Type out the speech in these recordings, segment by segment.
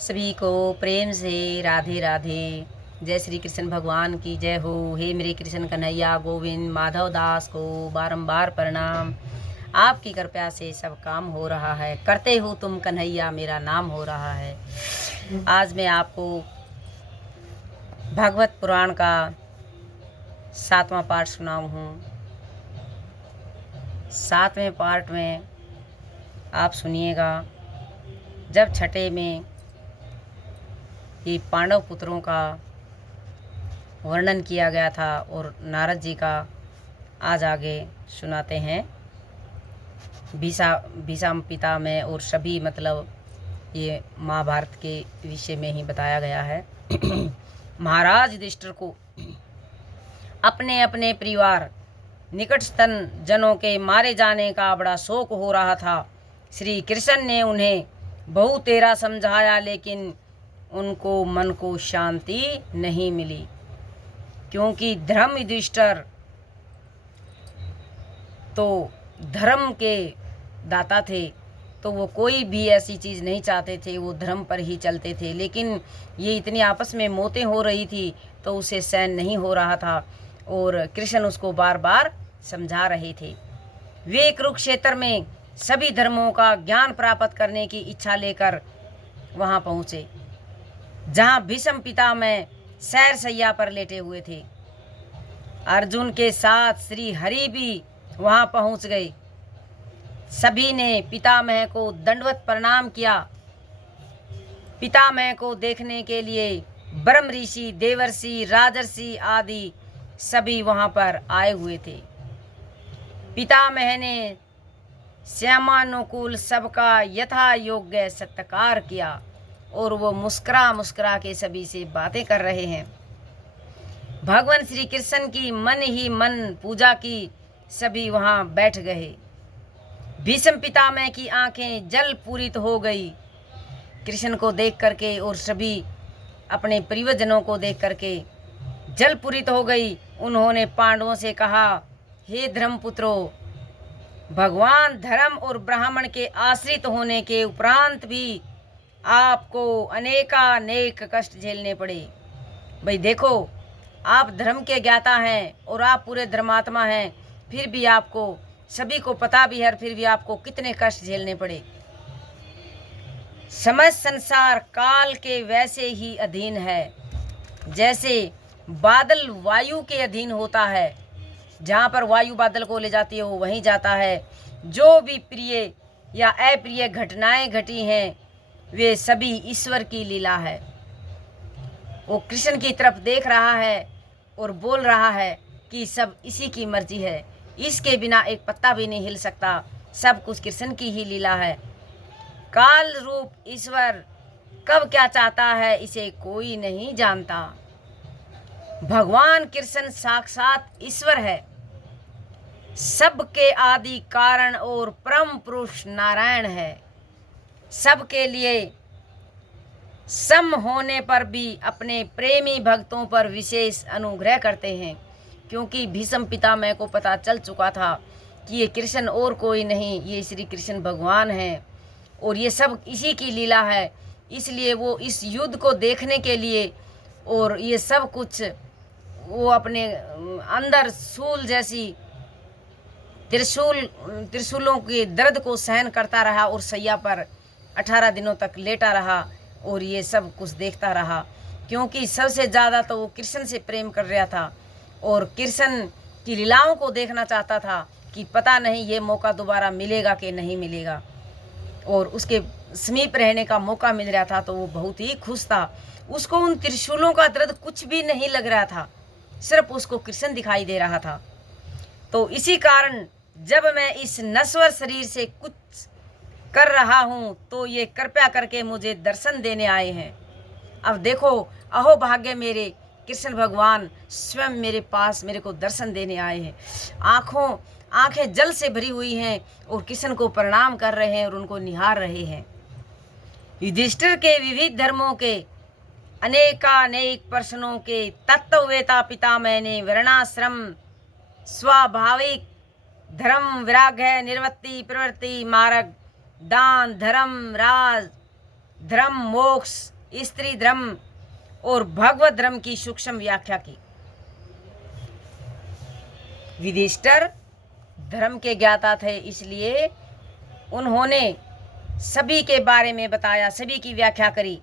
सभी को प्रेम से राधे राधे। जय श्री कृष्ण भगवान की जय हो। हे मेरे कृष्ण कन्हैया गोविंद माधव दास को बारंबार प्रणाम। आपकी कृपा से सब काम हो रहा है, करते हो तुम कन्हैया मेरा नाम हो रहा है। आज मैं आपको भागवत पुराण का 7वां पार्ट सुनाऊं हूँ। 7वें पार्ट में आप सुनिएगा, जब छठे में ये पांडव पुत्रों का वर्णन किया गया था और नारद जी का आज आगे सुनाते हैं। भीष्म पितामह और सभी मतलब ये महाभारत के विषय में ही बताया गया है। महाराज युधिष्ठिर को अपने अपने परिवार निकटस्थन जनों के मारे जाने का बड़ा शोक हो रहा था। श्री कृष्ण ने उन्हें बहुत तेरा समझाया, लेकिन उनको मन को शांति नहीं मिली, क्योंकि धर्म युधिष्ठिर तो धर्म के दाता थे, तो वो कोई भी ऐसी चीज़ नहीं चाहते थे, वो धर्म पर ही चलते थे। लेकिन ये इतनी आपस में मौतें हो रही थी तो उसे सहन नहीं हो रहा था और कृष्ण उसको बार बार समझा रहे थे। वे कुरुक्षेत्र में सभी धर्मों का ज्ञान प्राप्त करने की इच्छा लेकर वहाँ पहुँचे, जहाँ भीष्म पितामह सैर सैया पर लेटे हुए थे। अर्जुन के साथ श्री हरि भी वहाँ पहुँच गए। सभी ने पितामह को दंडवत प्रणाम किया। पितामह को देखने के लिए ब्रह्म ऋषि, देवर्षि, राजर्षि आदि सभी वहाँ पर आए हुए थे। पितामह ने श्यामानुकूल सबका यथा योग्य सत्कार किया और वो मुस्कुरा मुस्कुरा के सभी से बातें कर रहे हैं। भगवान श्री कृष्ण की मन ही मन पूजा की, सभी वहाँ बैठ गए। भीष्म पितामह की आंखें जल पूरित हो गई कृष्ण को देख करके, और सभी अपने परिवारजनों को देख करके जल पूरित हो गई। उन्होंने पांडवों से कहा, हे धर्मपुत्रों, भगवान धर्म और ब्राह्मण के आश्रित होने के उपरांत भी आपको अनेकानेक कष्ट झेलने पड़े। भाई देखो, आप धर्म के ज्ञाता हैं और आप पूरे धर्मात्मा हैं, फिर भी आपको सभी को पता भी है, फिर भी आपको कितने कष्ट झेलने पड़े। समस्त संसार काल के वैसे ही अधीन है, जैसे बादल वायु के अधीन होता है। जहाँ पर वायु बादल को ले जाती है वो वहीं जाता है। जो भी प्रिय या अप्रिय घटनाएं घटी हैं वे सभी ईश्वर की लीला है। वो कृष्ण की तरफ देख रहा है और बोल रहा है कि सब इसी की मर्जी है, इसके बिना एक पत्ता भी नहीं हिल सकता, सब कुछ कृष्ण की ही लीला है। काल रूप ईश्वर कब क्या चाहता है इसे कोई नहीं जानता। भगवान कृष्ण साक्षात ईश्वर है, सबके आदि कारण और परम पुरुष नारायण है। सबके लिए सम होने पर भी अपने प्रेमी भक्तों पर विशेष अनुग्रह करते हैं, क्योंकि भीष्म पितामह को पता चल चुका था कि ये कृष्ण और कोई नहीं, ये श्री कृष्ण भगवान हैं और ये सब इसी की लीला है। इसलिए वो इस युद्ध को देखने के लिए और ये सब कुछ वो अपने अंदर सूल जैसी त्रिशूलों के दर्द को सहन करता रहा और सैया पर 18 दिनों तक लेटा रहा और ये सब कुछ देखता रहा, क्योंकि सबसे ज़्यादा तो वो कृष्ण से प्रेम कर रहा था और कृष्ण की लीलाओं को देखना चाहता था कि पता नहीं ये मौका दोबारा मिलेगा कि नहीं मिलेगा, और उसके समीप रहने का मौका मिल रहा था तो वो बहुत ही खुश था। उसको उन त्रिशूलों का दर्द कुछ भी नहीं लग रहा था, सिर्फ उसको कृष्ण दिखाई दे रहा था। तो इसी कारण जब मैं इस नश्वर शरीर से कुछ कर रहा हूँ तो ये कृपया करके मुझे दर्शन देने आए हैं। अब देखो, अहो भाग्य मेरे, कृष्ण भगवान स्वयं मेरे पास मेरे को दर्शन देने आए हैं। आंखें जल से भरी हुई हैं और कृष्ण को प्रणाम कर रहे हैं और उनको निहार रहे हैं। युधिष्ठिर के विविध धर्मों के अनेकानेक प्रश्नों के तत्ववेता पितामह ने वर्णाश्रम, स्वाभाविक धर्म, विराग्य, निर्वृत्ति, प्रवृत्ति, मार्ग, दान, धर्म, राज, धर्म, मोक्ष, स्त्री धर्म और भगवत धर्म की सूक्ष्म व्याख्या की। युधिष्ठिर धर्म के ज्ञाता थे, इसलिए उन्होंने सभी के बारे में बताया, सभी की व्याख्या करी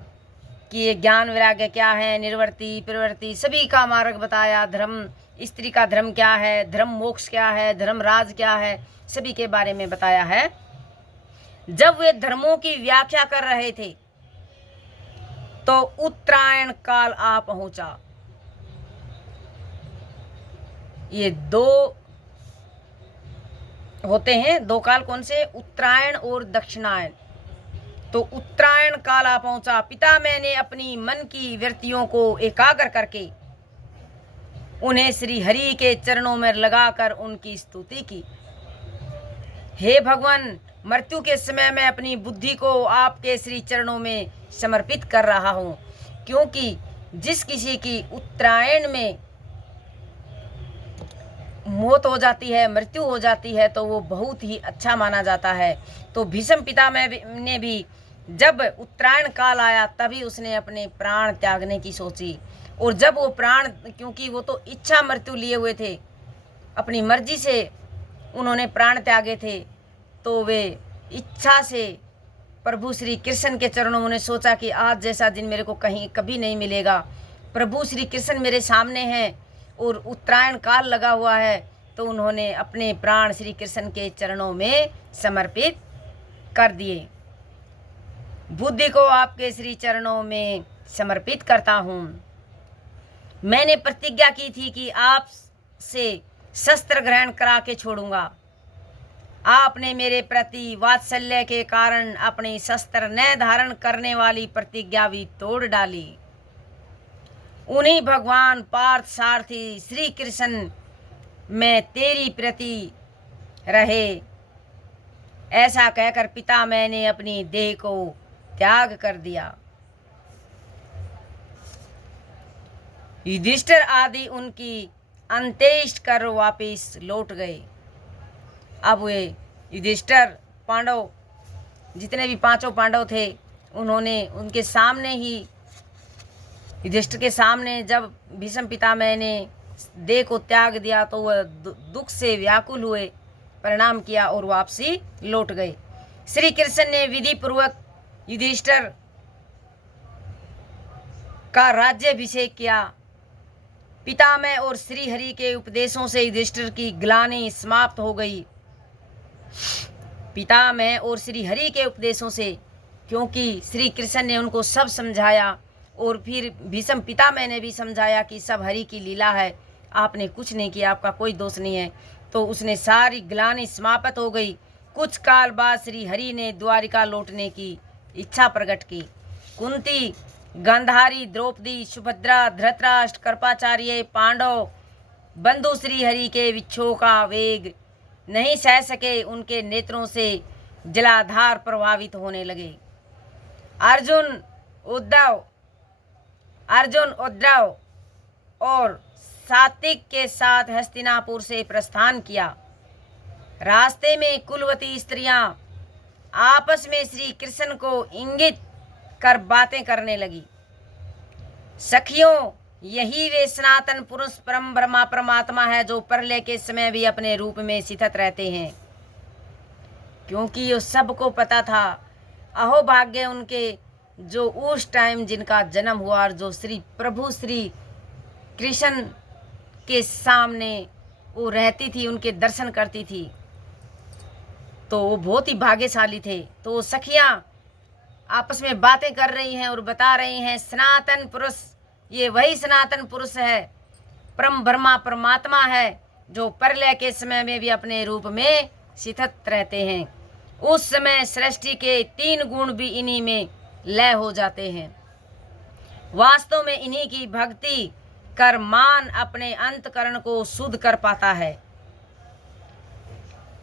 कि ये ज्ञान वैराग्य क्या है, निर्वृत्ति प्रवृत्ति, सभी का मार्ग बताया। धर्म, स्त्री का धर्म क्या है, धर्म मोक्ष क्या है, धर्म राज क्या है, सभी के बारे में बताया है। जब वे धर्मों की व्याख्या कर रहे थे तो उत्तरायण काल आ पहुंचा। ये दो होते हैं, दो काल कौन से, उत्तरायण और दक्षिणायन। तो उत्तरायण काल आ पहुंचा। पिता मैंने अपनी मन की वृत्तियों को एकाग्र करके उन्हें श्री हरि के चरणों में लगाकर उनकी स्तुति की। हे भगवान, मृत्यु के समय मैं अपनी बुद्धि को आपके श्री चरणों में समर्पित कर रहा हूँ, क्योंकि जिस किसी की उत्तरायण में मौत हो जाती है, मृत्यु हो जाती है, तो वो बहुत ही अच्छा माना जाता है। तो भीष्म पिता ने भी जब उत्तरायण काल आया तभी उसने अपने प्राण त्यागने की सोची। और जब वो प्राण, क्योंकि वो तो इच्छा मृत्यु लिए हुए थे, अपनी मर्जी से उन्होंने प्राण त्यागे थे, तो वे इच्छा से प्रभु श्री कृष्ण के चरणों में उन्होंने सोचा कि आज जैसा दिन मेरे को कहीं कभी नहीं मिलेगा। प्रभु श्री कृष्ण मेरे सामने हैं और उत्तरायण काल लगा हुआ है, तो उन्होंने अपने प्राण श्री कृष्ण के चरणों में समर्पित कर दिए। बुद्धि को आपके श्री चरणों में समर्पित करता हूँ। मैंने प्रतिज्ञा की थी कि आप से शस्त्र ग्रहण करा के छोड़ूंगा। आपने मेरे प्रति वात्सल्य के कारण अपनी शस्त्र न धारण करने वाली प्रतिज्ञा भी तोड़ डाली। उन्हीं भगवान पार्थ सारथी श्री कृष्ण में तेरी प्रति रहे, ऐसा कहकर पिता मैंने अपनी देह को त्याग कर दिया। युधिष्ठिर आदि उनकी अंत्येष्टि कर वापिस लौट गए। अब वे युधिष्ठिर, पांडव, जितने भी पांचों पांडव थे, उन्होंने उनके सामने ही, युधिष्ठिर के सामने जब भीष्म पितामह ने देह को त्याग दिया तो वह दुख से व्याकुल हुए, प्रणाम किया और वापसी लौट गए। श्री कृष्ण ने विधि पूर्वक युधिष्ठिर का राज्याभिषेक किया। पितामह और श्री हरि के उपदेशों से युधिष्ठिर की ग्लानि समाप्त हो गई। पितामह और श्री हरि के उपदेशों से, क्योंकि श्री कृष्ण ने उनको सब समझाया और फिर भीष्म पितामह ने भी समझाया कि सब हरि की लीला है, आपने कुछ नहीं किया, आपका कोई दोष नहीं है, तो उसने सारी ग्लानि समाप्त हो गई। कुछ काल बाद श्री हरि ने द्वारिका लौटने की इच्छा प्रकट की। कुंती, गांधारी, द्रौपदी, सुभद्रा, धृतराष्ट्र, कृपाचार्य, पांडव बंधु श्री हरि के विक्षोभ का वेग नहीं सह सके, उनके नेत्रों से जलाधार प्रभावित होने लगे। अर्जुन, उद्धव और सात्विक के साथ हस्तिनापुर से प्रस्थान किया। रास्ते में कुलवती स्त्रियां आपस में श्री कृष्ण को इंगित कर बातें करने लगी। सखियों, यही वे सनातन पुरुष परम ब्रह्मा परमात्मा है जो प्रलय के समय भी अपने रूप में स्थित रहते हैं। क्योंकि ये सबको पता था, अहो भाग्य उनके जो उस टाइम जिनका जन्म हुआ और जो श्री प्रभु श्री कृष्ण के सामने वो रहती थी, उनके दर्शन करती थी, तो वो बहुत ही भाग्यशाली थे। तो वो सखियां आपस में बातें कर रही हैं और बता रही हैं, सनातन पुरुष, ये वही सनातन पुरुष है, परम ब्रह्मा परमात्मा है, जो प्रलय के समय में भी अपने रूप में स्थित रहते हैं। उस समय सृष्टि के 3 गुण भी इन्हीं में लय हो जाते हैं। वास्तव में इन्हीं की भक्ति कर मान अपने अंतकरण को शुद्ध कर पाता है।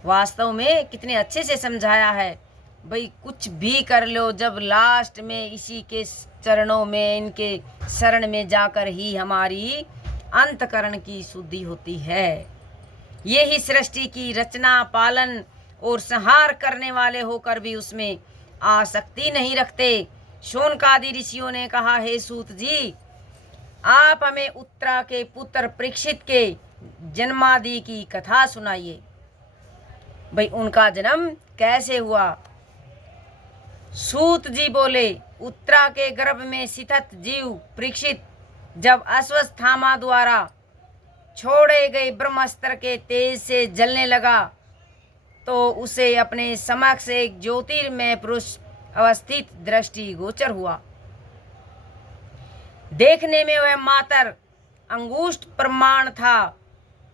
वास्तव में कितने अच्छे से समझाया है भाई, कुछ भी कर लो, जब लास्ट में इसी के चरणों में, इनके शरण में जाकर ही हमारी अंतकरण की शुद्धि होती है। ये ही सृष्टि की रचना, पालन और संहार करने वाले होकर भी उसमें आसक्ति नहीं रखते, शौनकादि ऋषियों ने कहा, हे सूत जी, आप हमें उत्तरा के पुत्र परीक्षित के जन्मादि की कथा सुनाइए। भाई उनका जन्म कैसे हुआ। सूत जी बोले, उत्तरा के गर्भ में स्थित जीव परीक्षित जब अश्वत्थामा द्वारा छोड़े गए ब्रह्मास्त्र के तेज से जलने लगा तो उसे अपने समक्ष एक ज्योतिर्मय पुरुष अवस्थित दृष्टि गोचर हुआ। देखने में वह मातर अंगुष्ठ प्रमाण था।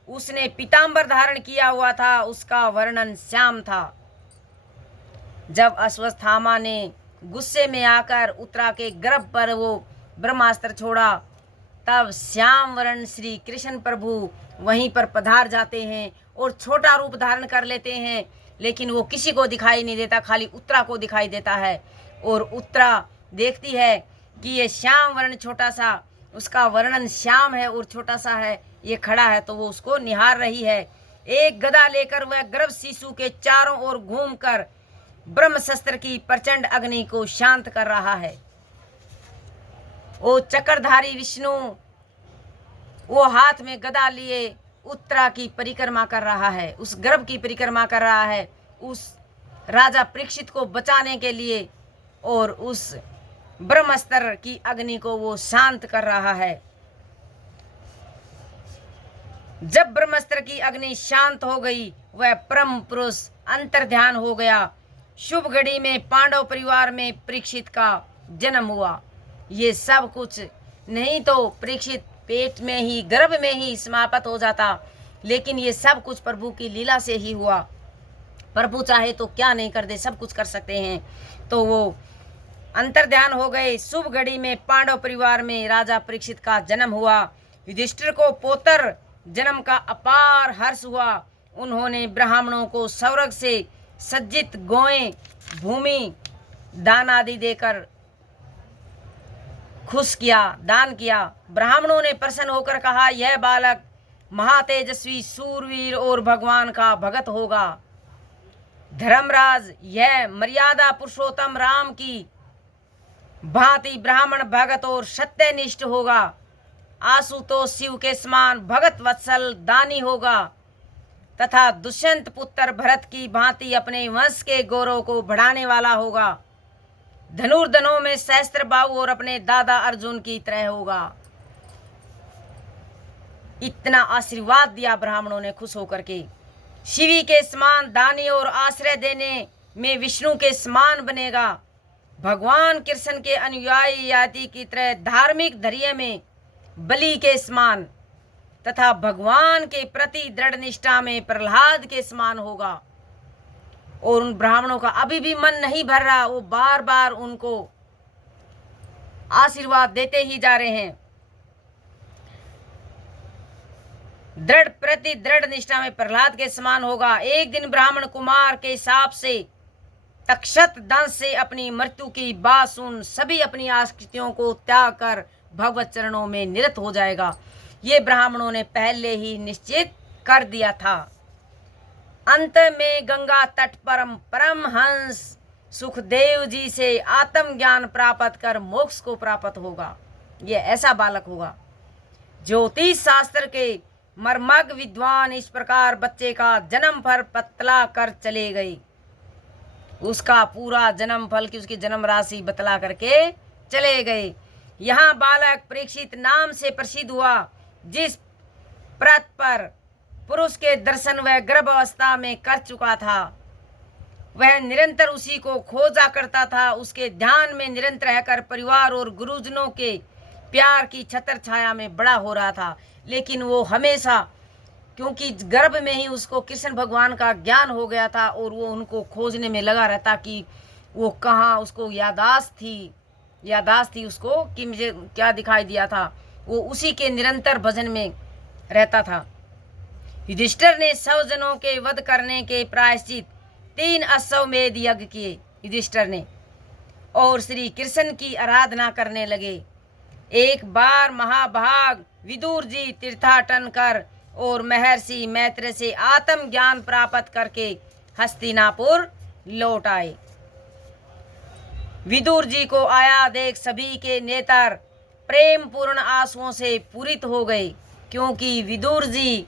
उसने पीतांबर धारण किया हुआ था। उसका वर्णन श्याम था। जब अश्वत्थामा ने गुस्से में आकर उत्तरा के गर्भ पर वो ब्रह्मास्त्र छोड़ा तब श्याम वर्ण श्री कृष्ण प्रभु वहीं पर पधार जाते हैं और छोटा रूप धारण कर लेते हैं, लेकिन वो किसी को दिखाई नहीं देता, खाली उत्तरा को दिखाई देता है। और उत्तरा देखती है कि ये श्याम वर्ण छोटा सा, उसका वर्णन श्याम है और छोटा सा है, ये खड़ा है, तो वो उसको निहार रही है। एक गदा लेकर वह गर्भ शिशु के चारों ओर घूमकर ब्रह्मशस्त्र की प्रचंड अग्नि को शांत कर रहा है। वो चक्रधारी विष्णु वो हाथ में गदा लिए उत्तरा की परिक्रमा कर रहा है, उस गर्भ की परिक्रमा कर रहा है, उस राजा परीक्षित को बचाने के लिए, और उस ब्रह्मास्त्र की अग्नि को वो शांत कर रहा है। जब ब्रह्मास्त्र की अग्नि शांत हो गई, वह परम पुरुष अंतर्ध्यान हो गया। शुभ घड़ी में पांडव परिवार में परीक्षित का जन्म हुआ। ये सब कुछ नहीं तो परीक्षित पेट में ही, गर्भ में ही समाप्त हो जाता, लेकिन ये सब कुछ प्रभु की लीला से ही हुआ। प्रभु चाहे तो क्या नहीं कर दे, सब कुछ कर सकते हैं। तो वो अंतर्ध्यान हो गए। शुभ घड़ी में पांडव परिवार में राजा परीक्षित का जन्म हुआ। युधिष्ठिर को पोतर जन्म का अपार हर्ष हुआ। उन्होंने ब्राह्मणों को स्वर्ग से सज्जित गौएं, भूमि, दान आदि देकर खुश किया, दान किया। ब्राह्मणों ने प्रसन्न होकर कहा, यह बालक महातेजस्वी, सूरवीर और भगवान का भगत होगा। धर्मराज, यह मर्यादा पुरुषोत्तम राम की भांति ब्राह्मण भगत और सत्यनिष्ठ होगा। आशुतोष शिव के समान भगत वत्सल दानी होगा तथा दुष्यंत पुत्र भरत की भांति अपने वंश के गौरव को बढ़ाने वाला होगा। धनुर्धनों में सहस्त्र बाहु और अपने दादा अर्जुन की तरह होगा। इतना आशीर्वाद दिया ब्राह्मणों ने खुश होकर के। शिवी के समान दानी और आश्रय देने में विष्णु के समान बनेगा। भगवान कृष्ण के अनुयायी याति की तरह धार्मिक धैर्य में बलि के समान तथा भगवान के प्रति दृढ़ निष्ठा में प्रहलाद के समान होगा। और उन ब्राह्मणों का अभी भी मन नहीं भर रहा, वो बार बार उनको आशीर्वाद देते ही जा रहे हैं। दृढ़ निष्ठा में प्रहलाद के समान होगा। एक दिन ब्राह्मण कुमार के हिसाब से तक्षत दंश से अपनी मृत्यु की बात सुन सभी अपनी आसक्तियों को त्याग कर भगवत चरणों में निरत हो जाएगा। ये ब्राह्मणों ने पहले ही निश्चित कर दिया था। अंत में गंगा तट परमहंस सुखदेव जी से आत्म ज्ञान प्राप्त कर मोक्ष को प्राप्त होगा। ये ऐसा बालक होगा। ज्योतिष शास्त्र के मर्मज्ञ विद्वान इस प्रकार बच्चे का जन्म फल बतला कर चले गए। उसका पूरा जन्म फल की उसकी जन्म राशि बतला करके चले गए। यहाँ बालक परीक्षित नाम से प्रसिद्ध हुआ। जिस प्रत पर पुरुष के दर्शन वह गर्भावस्था में कर चुका था, वह निरंतर उसी को खोजा करता था। उसके ध्यान में निरंतर रहकर परिवार और गुरुजनों के प्यार की छत्र छाया में बड़ा हो रहा था। लेकिन वो हमेशा, क्योंकि गर्भ में ही उसको कृष्ण भगवान का ज्ञान हो गया था और वो उनको खोजने में लगा रहता कि वो कहाँ, उसको यादाश्त थी उसको कि मुझे क्या दिखाई दिया था। वो उसी के निरंतर भजन में रहता था। युधिष्ठिर ने 100 जनों के वध करने के प्रायश्चित 3 अश्वमेध यज्ञ किए युधिष्ठिर ने, और श्री कृष्ण की आराधना करने लगे। एक बार महाभाग विदुर जी तीर्थाटन कर और महर्षि मैत्र से आत्म ज्ञान प्राप्त करके हस्तिनापुर लौट आए। विदुर जी को आया देख सभी के नेत्र प्रेम पूर्ण आंसुओं से पूरित हो गए, क्योंकि विदुर जी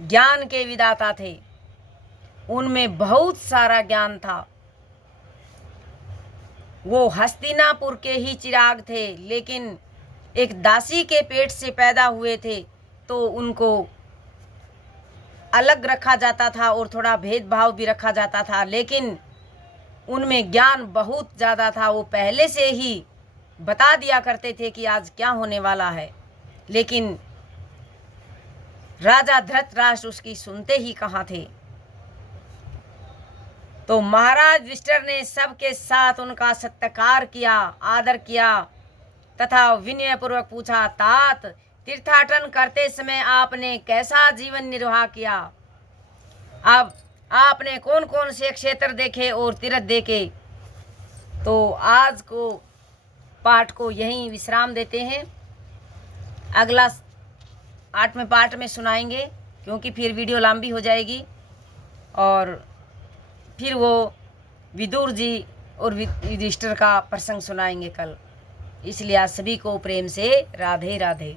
ज्ञान के विदाता थे, उनमें बहुत सारा ज्ञान था। वो हस्तिनापुर के ही चिराग थे, लेकिन एक दासी के पेट से पैदा हुए थे, तो उनको अलग रखा जाता था और थोड़ा भेदभाव भी रखा जाता था, लेकिन उनमें ज्ञान बहुत ज़्यादा था। वो पहले से ही बता दिया करते थे कि आज क्या होने वाला है, लेकिन राजा धृतराष्ट्र उसकी सुनते ही कहाँ थे। तो महाराज युधिष्ठिर ने सबके साथ उनका सत्कार किया, आदर किया तथा विनयपूर्वक पूछा, तात तीर्थाटन करते समय आपने कैसा जीवन निर्वाह किया? अब आपने कौन कौन से क्षेत्र देखे और तीर्थ देखे? तो आज को पाठ को यहीं विश्राम देते हैं। अगला 8वें पाठ में सुनाएंगे, क्योंकि फिर वीडियो लंबी हो जाएगी और फिर वो विदुर जी और युधिष्ठिर का प्रसंग सुनाएंगे कल। इसलिए आज सभी को प्रेम से राधे राधे।